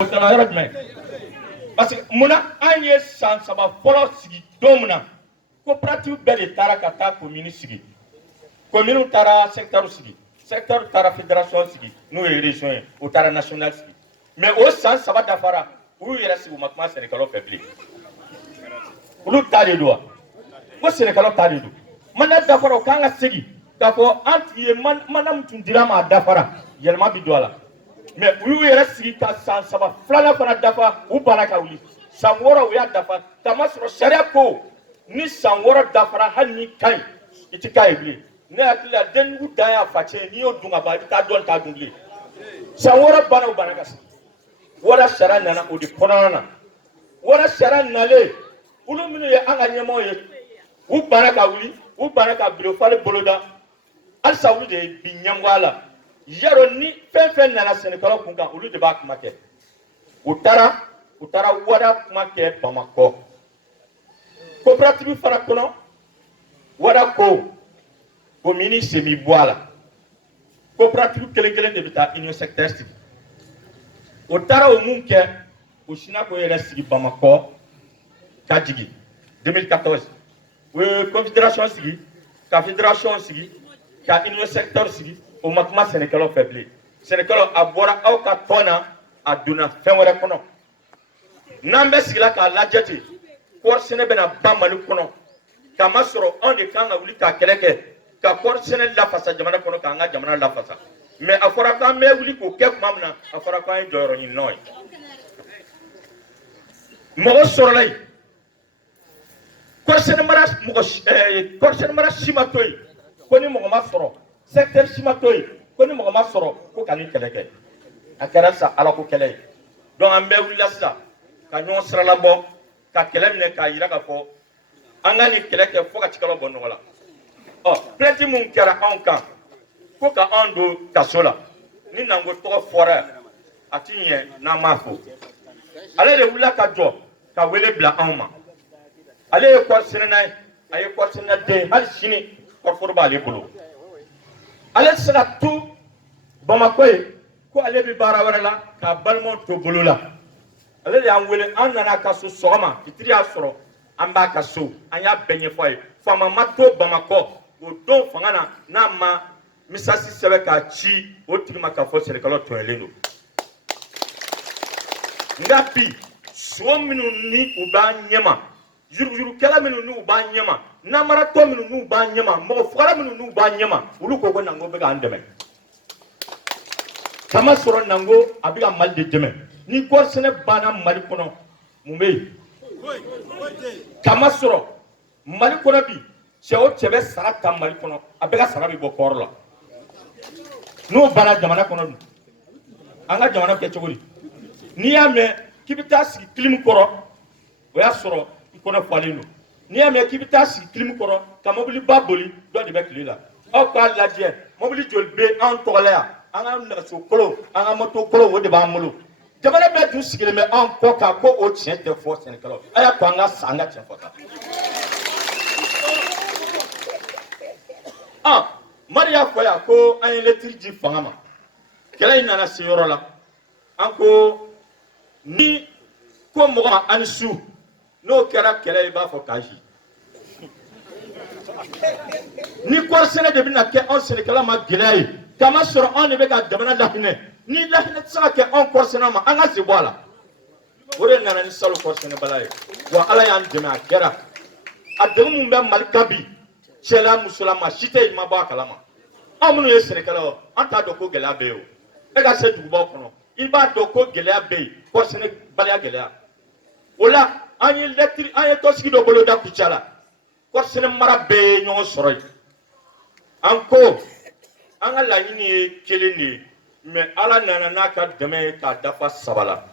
Parce que muna an ye san saba fɔlɔ sigi don min na coopérative bɛɛ de taara ka taa commune sigi commune taara secteur sigi secteur taara fédération sigi n'o ye région ye o taara national sigi mais o san saba dafara u y'u yɛrɛ sigi u ma kuma sɛnɛkɛlaw fɛ bilen olu ta de don wa ko sɛnɛkɛlaw ta de don mana dafara o kan ka segin k'a fɔ an tigi ye mana min tun dira ma a dafara yɛlɛma bi don a la mais u y'u yɛrɛ sigi ka san saba filanan fana dafa u banna ka wuli san wɔɔrɔ u y'a dafa kamasɔrɔ sariya ko ni san wɔɔrɔ dafara hali ni ka ɲi i ti k'a ye bilen ne hakili la denjugu dan y'a facɛ n'i y'o dun ka ban i bɛ taa dɔn t'a dun bilen san wɔɔrɔ banna u banna ka se wara sariya nana o de kɔnɔna na wara sariya nalen olu minnu ye an ka ɲɛmɔgɔ ye u banna ka wuli u banna ka birofali boloda halisa olu de ye bi ɲɛmɔgɔya la yaro ni fɛn fɛn nana sɛnɛkɛlaw kun kan olu de b'a kuma kɛ u taara wara kuma kɛ Bamakɔ coopérative fana kɔnɔ wara ko commune sen b'i bɔ a la coopérative kelen kelen de bɛ taa union secteur sigi o taara o mun kɛ o sina k'o yɛrɛ sigi Bamakɔ ka jigin 2014 o ye confédération sigi ka fédération sigi ka union secteur sigi o ma kuma sɛnɛkɛlaw fɛ bilen sɛnɛkɛlaw a bɔra aw ka tɔn na a donna fɛn wɛrɛ kɔnɔ n'an bɛ sigila k'a lajɛ ten kɔɔri sɛnɛ bɛna ban Mali kɔnɔ kamasɔrɔ anw de kan ka wuli ka kɛlɛ kɛ ka kɔɔri sɛnɛ lafasa jamana kɔnɔ k'an ka jamana lafasa mais a fɔra k'an bɛ wuli k'o kɛ tuma min na a fɔra k'an ye jɔyɔrɔ ɲininaw ye mɔgɔ sɔrɔla yen kɔɔri sɛnɛ mara si ma to yen ko ni mɔgɔ ma sɔrɔ secteur si ma to yen ko ni mɔgɔ ma sɔrɔ ko ka nin kɛlɛ kɛ a kɛra sa ala ko kɛlɛ ye donc an bɛɛ wulila sisan ka ɲɔgɔn sira labɔ ka kɛlɛ minɛ k'a jira k'a fɔ an ka nin kɛlɛ kɛ fo ka cikɛlaw bɔ nɔgɔ la plainte mun kɛra anw kan ko ka anw don kaso la ni nanko tɔgɔ fɔra a ti ɲɛ n'an m'a fɔ ale de wulila ka jɔ ka wele bila anw ma ale ye kɔɔri sɛnɛna ye a ye kɔɔri sɛnɛden hali sini kɔɔriforo b'ale bolo ale tɛ se ka to Bamakɔ ye ko ale bɛ baara wɛrɛ la k'a balimaw to bolo la ale de y'an wele an nana a ka so sɔgɔma fitiri y'a sɔrɔ an b'a ka so an y'a bɛɛ ɲɛfɔ a ye faama ma to Bamakɔ o don fanga na n'a ma misasi sɛbɛn k'a ci o tigi ma k'a fɔ sɛnɛkɛlaw tɔɲɔlen don nka bi so minnu ni u b'an ɲɛma yuruguyurukɛla minnu n'u b'an ɲɛma namaratɔ minnu n'u b'an ɲɛma mɔgɔ fagala minnu n'u b'an ɲɛma olu ko Nango bɛ k'an dɛmɛ kamasɔrɔ Nango a bɛ ka Mali de dɛmɛ ni kɔɔri sɛnɛ banna Mali kɔnɔ mun bɛ yen kamasɔrɔ Mali kɔnɔ bi cɛ o cɛ bɛ sara ta Mali kɔnɔ a bɛɛ ka sara bɛ bɔ kɔɔri la n'o banna jamana kɔnɔ dun an ka jamana kɛ cogo di n'i y'a mɛn k'i bɛ taa sigi clim kɔrɔ o y'a sɔrɔ i kɔnɔ falen don n'i y'a mɛn k'i bɛ taa sigi clim kɔrɔ ka mobili ba boli dɔ de bɛ tile la aw k'a lajɛ mobili joli bɛ anw tɔgɔ la yan an ka nɛgɛso kolon an ka moto kolon o de b'an bolo jamana bɛɛ dun sigilen bɛ anw kɔ kan ko o tiɲɛ tɛ fɔ sɛnɛkɛlaw a y'a to an ka sa an ka tiɲɛ fɔ ta Mari y'a fɔ yan ko an ye lettre di fanga ma kɛlɛ in nana se yɔrɔ la an ko ni ko mɔgɔ ma an su n'o kɛra kɛlɛ i b'a fɔ kaji ni kɔɔri sɛnɛ de bɛna kɛ anw sɛnɛkɛla ma gɛlɛya ye kamasɔrɔ anw de bɛ ka jamana lahinɛ ni lahinɛ tɛ se ka kɛ anw kɔɔri sɛnɛ ma an ka se bɔ a la o de nana ni salo kɔɔri sɛnɛbala ye wa ala y'an dɛmɛ a kɛra a degun min bɛ Mali kan bi cɛla musola maa si tɛ yen ma bɔ a kalama anw minnu ye sɛnɛkɛlaw an t'a dɔn ko gɛlɛya bɛ yen o e ka se dugubaw kɔnɔ i b'a dɔn ko gɛlɛya bɛ yen kɔɔri sɛnɛbaliya gɛlɛya o la an ye tɔnsigi dɔ bolo da Kucala la kɔɔri sɛnɛ mara bɛɛ ye ɲɔgɔn sɔrɔ yen an ko an ka laɲini ye kelen de ye mais ala nana n'a ka dɛmɛ ye k'a dafa saba la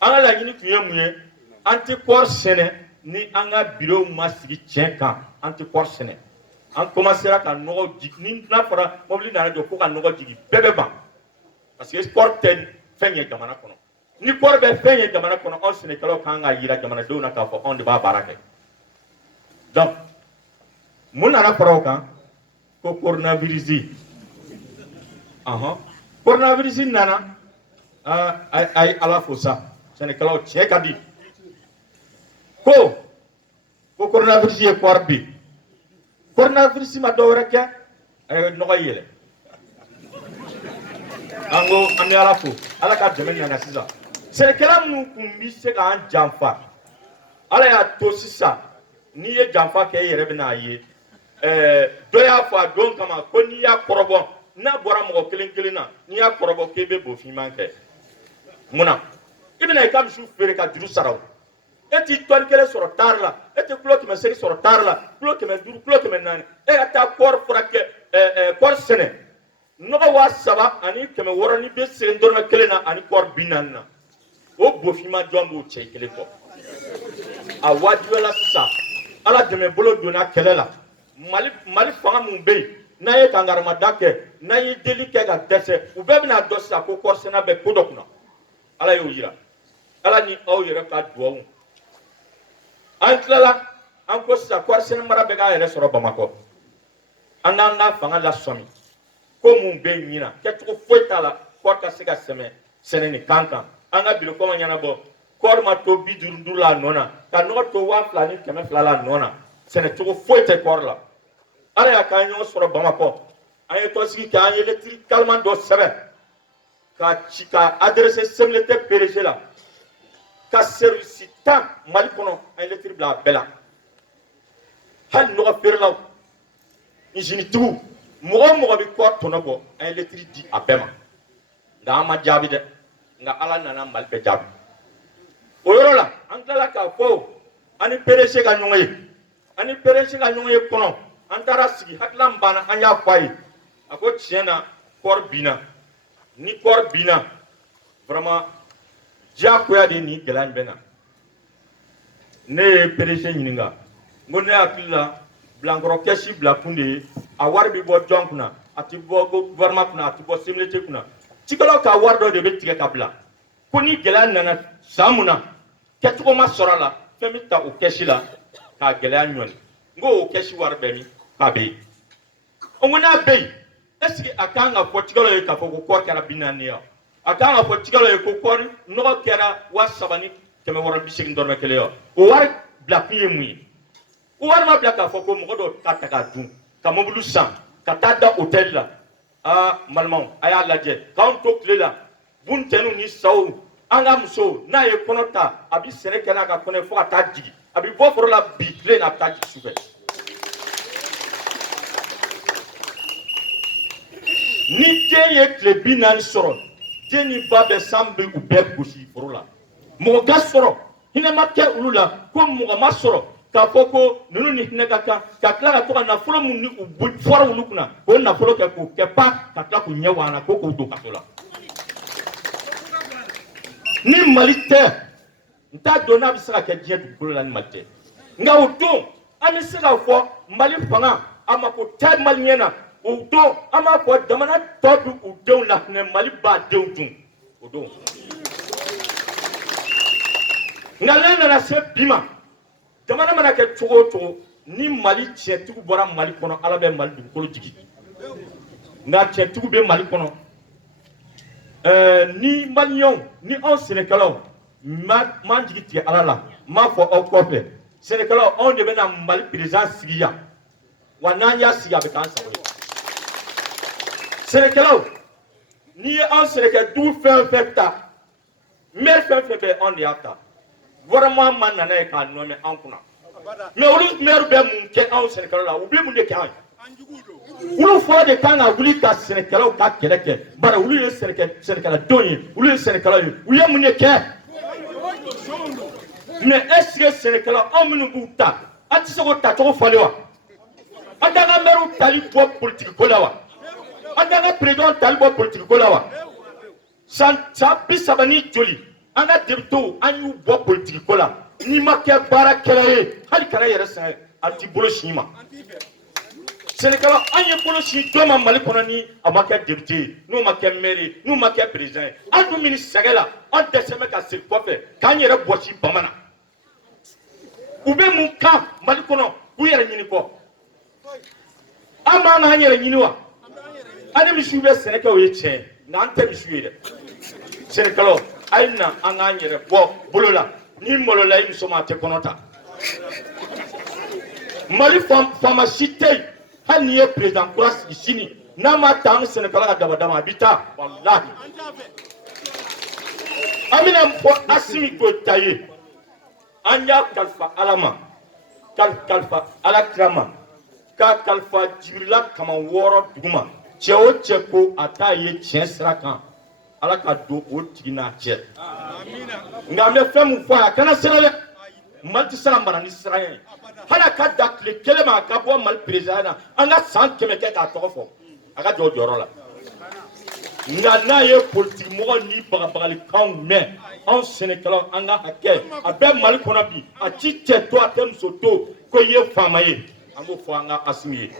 an ka laɲini tun ye mun ye an tɛ kɔɔri sɛnɛ ni an ka bureau ma sigi tiɲɛ kan an tɛ kɔɔri sɛnɛ an commencera ka nɔgɔ jigin ni n'a fɔra mobili nana jɔ ko ka nɔgɔ jigin bɛɛ bɛ ban parce que kɔɔri tɛ fɛn ye jamana kɔnɔ ni kɔɔri bɛ fɛn ye jamana kɔnɔ anw sɛnɛkɛlaw kan ka yira jamanadenw na k'a fɔ anw de b'a baara kɛ donc mun nana fara o kan ko coronavirus coronavirus nana ay ala fo sa Sénégal cɛ ka di ko coronavirus ye kɔri bi coronavirus ma dɔ wɛrɛ kɛ nɔgɔ yɛlɛ an ko an bɛ ala fo ala ka dɛmɛ ɲana sisan sɛnɛkɛla minnu kun bi se k'an janfa ala y'a to sisan n'i ye janfa kɛ e yɛrɛ bɛn'a ye dɔ y'a fɔ a don kama ko n'i y'a kɔrɔbɔ n'a bɔra mɔgɔ kelen kelen na n'i y'a kɔrɔbɔ k'e bɛ bofinman kɛ munna i bɛna i ka misiw feere ka juru sara o e t'i tɔni kelen sɔrɔ taari la e tɛ kulo 800 sɔrɔ taari la kulo 500 kulo 400 e ka taa kɔɔri furakɛ kɔɔri sɛnɛ nɔgɔ 3,000 ani 600 ni bɛ segin dɔrɔmɛ 1 na ani kɔɔri 40 na o bofinman jɔn b'o cɛ kelen kɔ a wajibiyala sisan ala dɛmɛ bolo donna kɛlɛ la mali fanga mun bɛ yen n'a ye kangaramada kɛ n'a ye deli kɛ ka dɛsɛ u bɛɛ bɛna dɔn sisan ko kɔɔri sɛnɛ bɛ ko dɔ kunna ala y'o yira ala ni aw yɛrɛ ka duwawu an tilala an ko sisan kɔɔri sɛnɛ mara bɛ k'a yɛrɛ sɔrɔ bamakɔ an k'an ka fanga lasɔmi ko mun bɛ yen ɲinan kɛcogo foyi t'a la kɔɔri ka se ka sɛnɛ nin kan kan an ka biro kɔma ɲɛnabɔ kɔɔri ma to 50 la a nɔ na ka nɔgɔ to 2,000 ni 200 la a nɔ na sɛnɛcogo foyi tɛ kɔɔri la ala y'a k'an ɲɔgɔn sɔrɔ bamakɔ an ye tɔnsigi kɛ an ye lettre kaliman dɔ sɛbɛn ka ci ka adressé CMDT PDG la ka service 10 mali kɔnɔ an ye lettre bila a bɛɛ la hali nɔgɔ feerelaw usine tigiw mɔgɔ o mɔgɔ bɛ kɔɔri tɔnɔ bɔ an ye lettre di a bɛɛ ma nka an ma jaabi dɛ nka ala nana mali bɛɛ jaabi o yɔrɔ la an tilala k'a fɔ ani PDG ka ɲɔgɔn ye ani PDG ka ɲɔgɔn ye kɔnɔ an taara sigi hakilila min banna an y'a fɔ a ye a ko tiɲɛ na kɔɔri binna ni kɔɔri binna vraiment diyagoya de nin gɛlɛya in bɛ na ne ye PDG ɲininka n ko ne hakili la bilankɔrɔ kɛsi bila kun de ye a wari bɛ bɔ jɔn kunna a tɛ bɔ gouvernement kunna a tɛ bɔ CMDT kunna cikɛlaw ka wari dɔ de bɛ tigɛ ka bila ko ni gɛlɛya nana san mun na kɛcogo ma sɔrɔ a la fɛn bɛ ta o kɛsi la k'a gɛlɛya ɲɔni n ko o kɛsi wari bɛ min k'a bɛ yen o ko n'a bɛ yen est-ce que a kan ka fɔ cikɛlaw ye k'a fɔ ko kɔɔri kɛra 40 ye wa a kan ka fɔ cikɛlaw ye ko kɔɔri nɔgɔ kɛra 3,000 ni 680 dɔrɔmɛ 1 ye wa o wari bila kun ye mun ye o wari ma bila k'a fɔ ko mɔgɔ dɔ ka ta k'a dun ka mobili san ka taa da hôtel la malimanw a y'a lajɛ k'anw to tile la buntɛniw ni saw an ka musow n'a ye kɔnɔ ta a bɛ sɛnɛ kɛ n'a ka kɔnɔ ye fo ka taa jigin a bɛ bɔ foro la bi tile n'a bɛ taa jigin sufɛ ni den ye tile 40 sɔrɔ den ni ba bɛ san bɛ u bɛɛ gosi foro la mɔgɔ ka sɔrɔ hinɛ ma kɛ olu la ko mɔgɔ ma sɔrɔ k'a fɔ ko ninnu ni hinɛ ka kan ka tila ka to ka nafolo min ni u fɔra olu kunna k'o nafolo kɛ k'o kɛ pan ka tila k'u ɲɛ waan na ko k'o don kaso la ni mali tɛ n t'a dɔn n'a bɛ se ka kɛ diɲɛ dugukolo la ni mali tɛ nka o don an bɛ se k'a fɔ mali fanga a mako tɛ maliyɛn na o don an b'a fɔ jamana tɔ bɛ u denw la hinɛ mali b'a denw dun o don nka n'a nana se bi ma jamana mana kɛ cogo o cogo ni mali tiɲɛtigiw bɔra mali kɔnɔ ala bɛ mali dugukolo jigi nka tiɲɛtigiw bɛ mali kɔnɔ ni maliyɛnw ni anw sɛnɛkɛlaw m'an jigi tigɛ ala la n m'a fɔ aw kɔfɛ sɛnɛkɛlaw anw de bɛna mali président sigi yan wa n'an y'a sigi a bɛ k'an sago ye sɛnɛkɛlaw n'i ye anw sɛnɛkɛdugu fɛn o fɛn ta maire fɛn fɛn bɛ anw de y'a ta gouvernement ma nana ye k'a nɔmɛ an kunna mais olu maire bɛ mun kɛ anw sɛnɛkɛlaw la u bɛ mun de kɛ an ye olu fɔlɔ de kan ka wuli ka sɛnɛkɛlaw ka kɛlɛ kɛ bari olu ye sɛnɛkɛladenw ye olu ye sɛnɛkɛlaw ye u ye mun de kɛ mais est ce que sɛnɛkɛlaw anw minnu b'u ta an tɛ se k'o tacogo falen wa an t'an ka maire tali bɔ politique ko la wa an t'an ka président tali bɔ politique ko la wa san 30 ni joli an ka députés an y'u bɔ politique ko la n'i ma kɛ baarakɛla ye hali kana yɛrɛ sɛgɛn a t'i bolo si ma sɛnɛkɛlaw an ye bolo si dɔ ma mali kɔnɔ ni a ma kɛ député ye n'u ma kɛ maire ye n'u ma kɛ président ye an dun bɛ nin sɛgɛ la an dɛsɛ bɛ ka segin kɔfɛ k'an yɛrɛ bɔsi bamanan u bɛ mun kan mali kɔnɔ k'u yɛrɛ ɲini kɔ an m'an k'an yɛrɛ ɲini wa an ni misiw bɛ sɛnɛ kɛ o ye tiɲɛ ye nka an tɛ misiw ye dɛ Sénégalais aina anga nyere bo bolola ni molola im soma te konota mali pharmacité hani président cross isini nama tang Sénégalais dabadama bita wallahi amina fo asimi ko taye anya kalfa alama kalfa alakrama kalfa jibrila kama woro duguma ceo ceko ataye tiensrakan ala ka do o tigina cɛ nka an bɛ fɛn min fɔ a kana siran dɛ mali tɛ se ka mara ni siran ye hali ka da tile kelen ma a ka bɔ mali perezida na an ka san 100 kɛ k'a tɔgɔ fɔ a ka jɔ o jɔyɔrɔ la nka n'a ye politiki mɔgɔ ni bagabagalikanw mɛn anw sɛnɛkɛlaw an ka hakɛ a bɛ mali kɔnɔ bi a ci cɛ to a tɛ muso to ko i ye faama ye an b'o fɔ an ka Asimi ye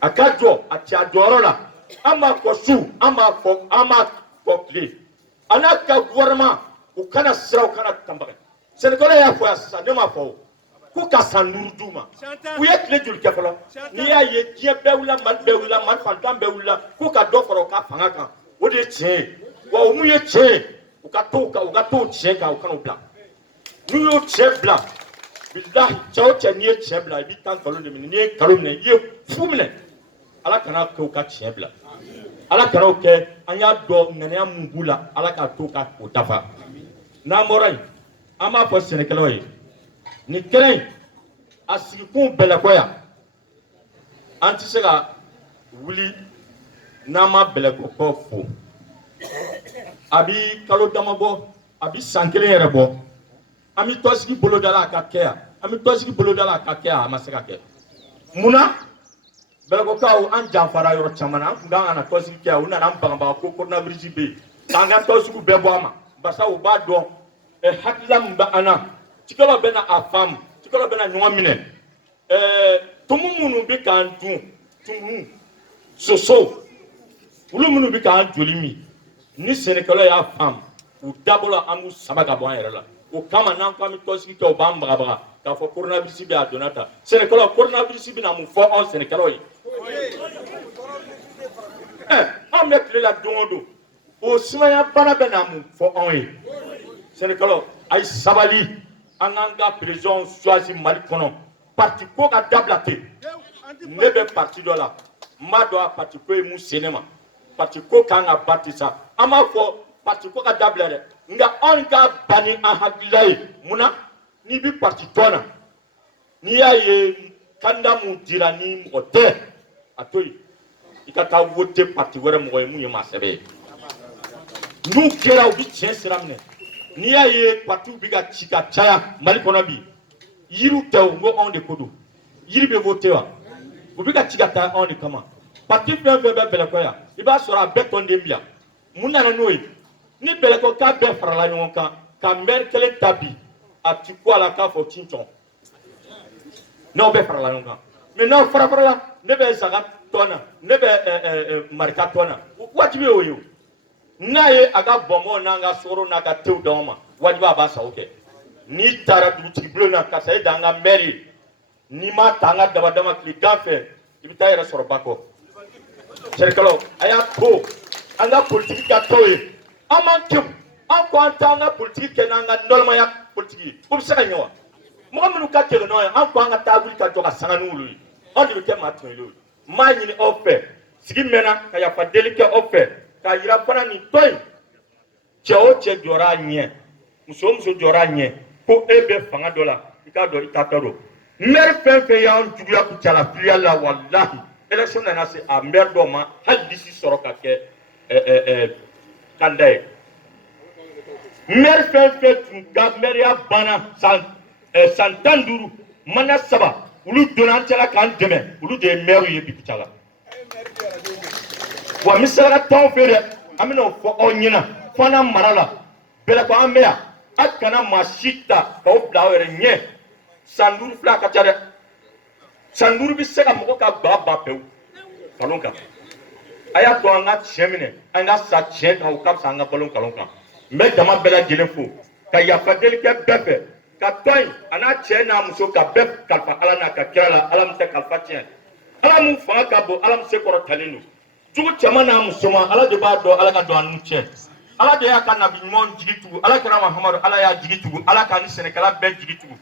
a ka jɔ a cɛ a jɔyɔrɔ la an b'a fɔ su an b'a fɔ tile a n'a ka gouvernement u kana siraw kana tanbaga Sénégalais y'a fɔ yan sisan ne m'a fɔ o ko ka san 5 d'u ma u ye tile joli kɛ fɔlɔ n'i y'a ye diɲɛ bɛɛ wulila mali bɛɛ wulila mali fantan bɛɛ wulila ko ka dɔ fara u ka fanga kan o de ye tiɲɛ ye wa o mun ye tiɲɛ ye u ka to tiɲɛ kan u kana o bila n'u y'o tiɲɛ bila bilahi cɛ o cɛ n'i ye tiɲɛ bila i b'i kan nkalon de minɛ n'i ye nkalon minɛ i ye fu minɛ ala kana kɛ u ka tiɲɛ bila ala kana o kɛ an y'a dɔn ŋaniya mun b'u la ala k'a to ka o dafa n'an bɔra yen an b'a fɔ sɛnɛkɛlaw ye nin kɛnɛ in a sigikun bɛlɛkɔ yan an tɛ se ka wuli n'an ma bɛlɛkɔkɔ fo a bɛ kalo dama bɔ a bɛ san 1 yɛrɛ bɔ an bɛ tɔnsigi bolodala a ka kɛ yan an bɛ tɔnsigi bolodala a ka kɛ yan a ma se ka kɛ munna bɛlɛkɔkaw an janfara yɔrɔ caman na an tun kan ka na tɔnsigi kɛ yan u nana an bagabaga ko coronavirus bɛ yen k'an ka tɔnsigiw bɛɛ bɔ a ma barisa u b'a dɔn hakilila min bɛ an na cikɛlaw bɛ na a faamu cikɛlaw bɛ na ɲɔgɔn minɛ tumu minnu bɛ k'an dun tumu soso olu minnu bɛ k'an joli min ni sɛnɛkɛlaw y'a faamu u dabɔla an b'u sama ka bɔ an yɛrɛ la o kama n'an ko an bɛ tɔnsigi kɛ u b'an bagabaga k'a fɔ coronavirus bɛ a donna ta sɛnɛkɛlaw coronavirus bɛ na mun fɔ anw sɛnɛkɛlaw ye anw bɛ tile la don o don o sumaya bana bɛ na mun fɔ anw ye sɛnɛkɛlaw a ye sabali an k'an ka président choisi mali kɔnɔ parti ko ka dabila ten ne bɛ parti dɔ la n b'a dɔn a parti ko ye mun se ne ma parti ko kan ka ba ten sa an b'a fɔ parti ko ka dabila dɛ nka anw ka ban ni an hakilila ye munna n'i bɛ parti tɔn na n'i y'a ye candidat mun dira ni mɔgɔ tɛ a to yen i ka taa voter parti wɛrɛ mɔgɔ ye mun ye maa sɛbɛ ye n'u kɛra u bɛ tiɲɛ sira minɛ n'i y'a ye partiw bɛ ka ci ka caya mali kɔnɔ bi yiriw tɛ o n ko anw de ko don yiri bɛ voter wa u bɛ ka ci ka taa anw de kama parti fɛn fɛn bɛ bɛlɛkɔ yan i b'a sɔrɔ a bɛɛ tɔnden bi yan mun nana n'o ye ni bɛlɛkɔ k'a bɛɛ farala ɲɔgɔn kan ka maire kelen ta bi a ti ko a la k'a fɔ tincɔn n'aw bɛɛ farala ɲɔgɔn kan mais n'aw fara farala ne bɛ saga tɔn na ne bɛ marika tɔn na wajibi y'o ye o n'a ye a ka bɔnbɔn n'an ka sukaro n'a ka tew d'anw ma wajibi a b'a sago kɛ n'i taara dugutigi bulon na karisa e dan an ka maire ye n'i ma ta an ka dabadama tilegan fɛ i bɛ taa yɛrɛ sɔrɔ ba kɔ sɛnɛkɛlaw a y'a to an ka politiki ka kɛw ye an m'an tew an ko an t'an ka politiki kɛ n'an ka nɔnɔmaya politiki ye o bɛ se ka ɲɛ wa mɔgɔ minnu ka kɛlɛ n'o ye an ko an ka taa wuli ka jɔ ka sanga ni wulu ye anw de bɛ kɛ maa tɔɲɔlenw ye n b'a ɲini aw fɛ sigi mɛnna ka yafa deli kɛ aw fɛ k'a yira fana nin tɔn in cɛ o cɛ jɔra a ɲɛ muso o muso jɔra a ɲɛ ko e bɛ fanga dɔ la i k'a dɔn i t'a tɔ don maire fɛn fɛn y'an juguya ku cala filiya la walahi élection nana se a maire dɔw ma hali lisi sɔrɔ ka kɛ candidat ye maire fɛn fɛn tun ka maire banna san 15 mana 3 olu donna an cɛla k'an dɛmɛ olu de ye maire ye bi ku cala wa misala tɔn fɛ dɛ an bɛna o fɔ aw ɲɛna fo n'an mara la bɛlɛkɔ an bɛ yan a kana maa si ta k'aw bila aw yɛrɛ ɲɛ san 5 filɛ a ka ca dɛ san 5 bɛ se ka mɔgɔ ka ba ban pewu nkalon kan a y'a to an ka tiɲɛ minɛ an ka sa tiɲɛ kan o ka fisa an ka balo nkalon kan n bɛ jama bɛɛ lajɛlen fo ka yafa deli kɛ bɛɛ fɛ ka tɔn in a n'a cɛ n'a muso ka bɛɛ kalifa ala n'a ka kira la ala min tɛ kalifa tiɲɛ ala mun fanga ka bon ala min se kɔrɔ talen don jugu cɛman n'a muso ma ala de b'a dɔn ala ka don an n'u cɛ ala de y'a ka nabi ɲuman jigi tugu ala kɛra mahamadu ala y'a jigi tugu ala k'a ni sɛnɛkɛla bɛɛ jigi tugu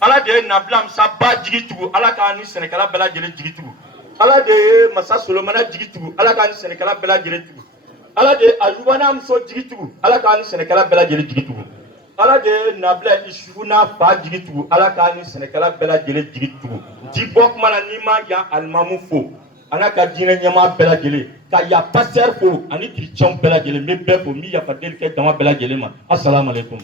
ala de ye nabila musa ba jigi tugu ala k'a ni sɛnɛkɛla bɛɛ lajɛlen jigi tugu ala de ye masa solomana jigi tugu ala k'a ni sɛnɛkɛla bɛɛ lajɛlen tugu ala de ye ayuba n'a muso jigi tugu ala k'a ni sɛnɛkɛla bɛɛ lajɛlen jigi tugu ala de ye nabila isufu n'a fa jigi tugu ala k'a ni sɛnɛkɛla bɛɛ lajɛlen jigi tugu di bɔ kuma na n'i ma yan alimamu fo ana ka diinɛ ɲɛmaa bɛɛ lajɛlen ka ya pasteur fo ani chrétien bɛɛ lajɛlen n bɛ bɛɛ fo n bɛ yafaden kɛ jama bɛɛ lajɛlen ma assalamu alaikum